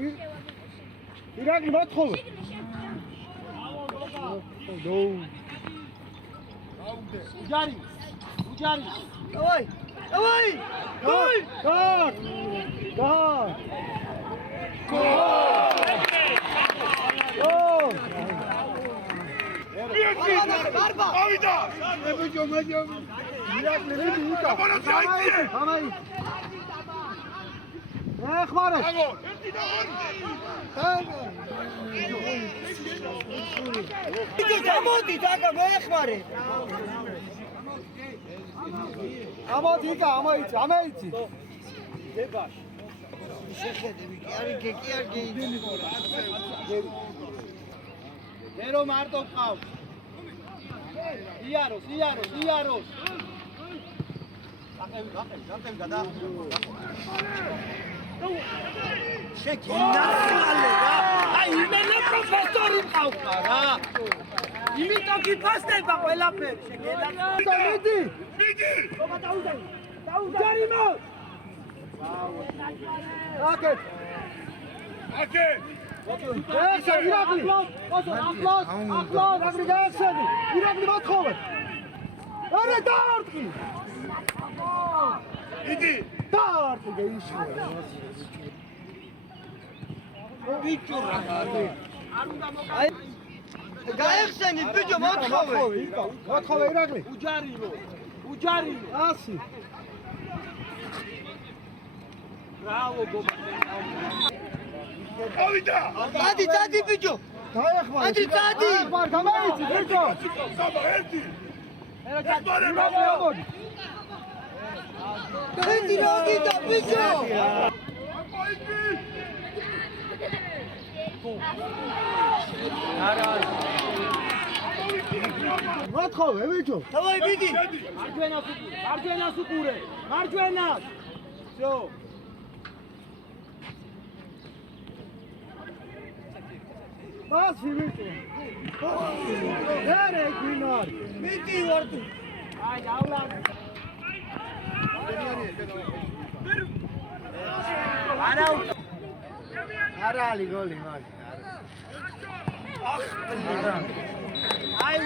ირაკლი მოთხოვე. ნო. უჯარი. დავაი. გოლ! ავიდა! ბიჭო მეჯო. ირაკლი ვიდა. ამაი. ეხმარე. ერთი და ორი. იგი გამოდი დაგა მოეხმარე. ამოდი იკა, ამოიცი. დებაშ. შეხედები კი არ გეიდი. ერო მარტო ყავს. იაროს. გახევი გადა. შეკინახალე რა. აი იმენა პროფესორი ყავდა რა. იმიტომ გიფასდება ყველაფერი შეკინახალე. მიდი. დაუჯარიმო. აკეთ. ესე ირაკლი. ახლოს, აგრიგაცები. ირაკლი მოთხოვე. არა დაარტყი. იდი. დაარტყი გეიშვა. ბიჭო რა გარი. არ უნდა მოკავე. გაეხსენი ბიჭო მოთხოვე. მოთხოვე ირაკლი. უჯარიმო. ასი. ბრავო გობა. ავიდა! წადი ბიჭო. დაეხმარე. ადი წადი. გამოიცი ბიჭო. საბა ერთი. მოდი. ერთი როგი და ბიჭო. მოთხოვე ბიჭო. დავაი მიდი. მარჯვენას უყურე. მარჯვენას. всё. მასი ბიჭო. ერე გინარ. მიდი ვარდი. აი დავლად. არა ალი გოლი მაგ. აი